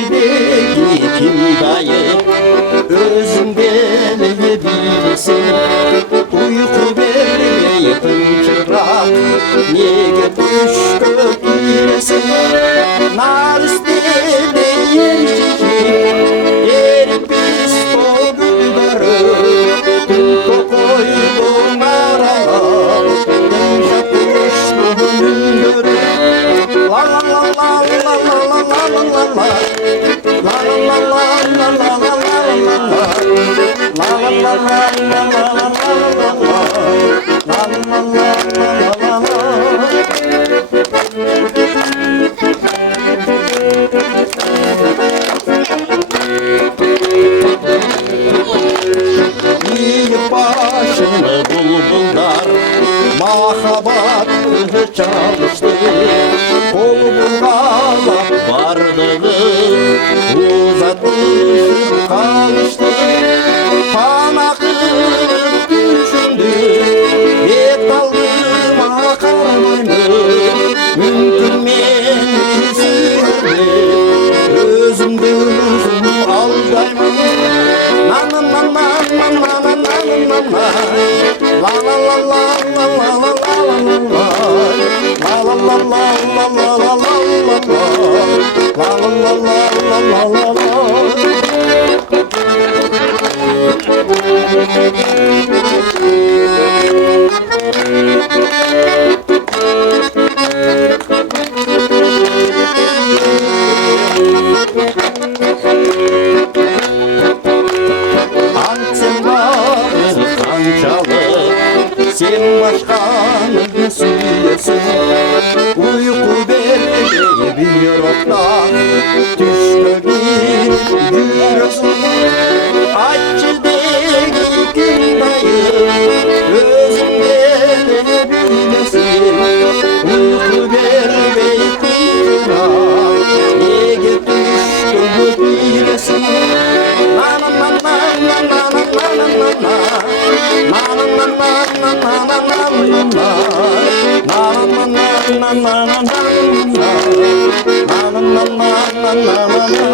Ayçi'deki dayı özün gelebilirsin. Uyku vermeyi hıncırak nege düştü giresin. Nar istedi yercik yerik biz toğulları. Dün koydu narala dün şapıştı hüngörü. La la la la la la la la la la la. La la la la la la la la la la. La la la la la la la la la la. La la la la la la la. Yiyip başını bulbullar mahabatı çalıştı. Kolu bağlap vardığı uzatmışıp kalmıştı. Kan akıp düşündü et aldıma kalmaymış. Mümkün men sihirli özümde özüm aldayman. Na na na na na na na na na. La la la la la la la la la la. La la la la la la la la la. La la la la la la la la. Sen başkanı söylesin. Uyku vermeyi bir otlak düşmeyin yürüsün. Ayçi'deki gün dayı özün gelebilirsin. Uyku vermeyi kuyruğa nege düştü bilesin. Na na na na na na na na na na. Na na na na na na na na na na. Na na na na na na na na. Na na na na na na na.